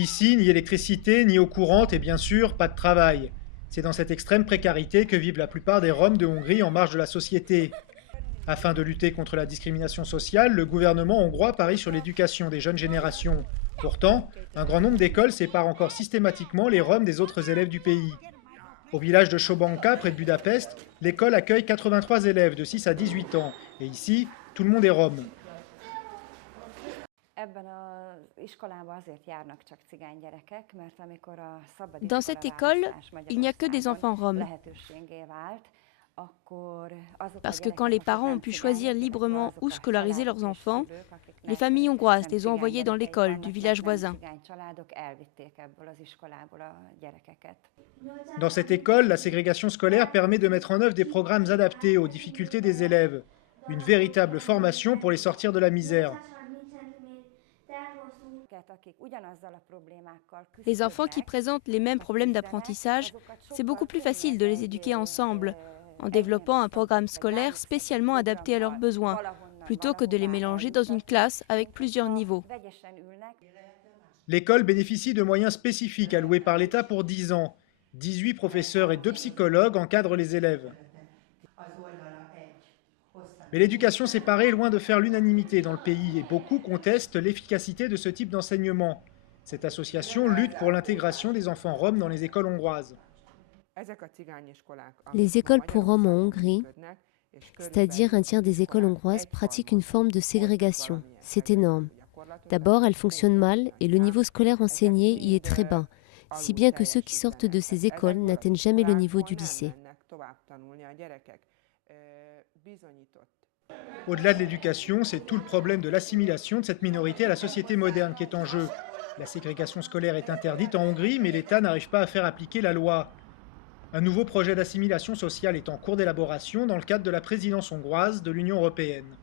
Ici, ni électricité, ni eau courante et bien sûr, pas de travail. C'est dans cette extrême précarité que vivent la plupart des Roms de Hongrie en marge de la société. Afin de lutter contre la discrimination sociale, le gouvernement hongrois parie sur l'éducation des jeunes générations. Pourtant, un grand nombre d'écoles séparent encore systématiquement les Roms des autres élèves du pays. Au village de Sobanka, près de Budapest, l'école accueille 83 élèves de 6 à 18 ans. Et ici, tout le monde est Rom. Dans cette école, il n'y a que des enfants roms, parce que quand les parents ont pu choisir librement où scolariser leurs enfants, les familles hongroises les ont envoyés dans l'école du village voisin. Dans cette école, la ségrégation scolaire permet de mettre en œuvre des programmes adaptés aux difficultés des élèves. Une véritable formation pour les sortir de la misère. Les enfants qui présentent les mêmes problèmes d'apprentissage, c'est beaucoup plus facile de les éduquer ensemble, en développant un programme scolaire spécialement adapté à leurs besoins, plutôt que de les mélanger dans une classe avec plusieurs niveaux. L'école bénéficie de moyens spécifiques alloués par l'État pour 10 ans. 18 professeurs et 2 psychologues encadrent les élèves. Mais l'éducation séparée est loin de faire l'unanimité dans le pays et beaucoup contestent l'efficacité de ce type d'enseignement. Cette association lutte pour l'intégration des enfants roms dans les écoles hongroises. Les écoles pour Roms en Hongrie, c'est-à-dire un tiers des écoles hongroises, pratiquent une forme de ségrégation. C'est énorme. D'abord, elles fonctionnent mal et le niveau scolaire enseigné y est très bas, si bien que ceux qui sortent de ces écoles n'atteignent jamais le niveau du lycée. Au-delà de l'éducation, c'est tout le problème de l'assimilation de cette minorité à la société moderne qui est en jeu. La ségrégation scolaire est interdite en Hongrie, mais l'État n'arrive pas à faire appliquer la loi. Un nouveau projet d'assimilation sociale est en cours d'élaboration dans le cadre de la présidence hongroise de l'Union européenne.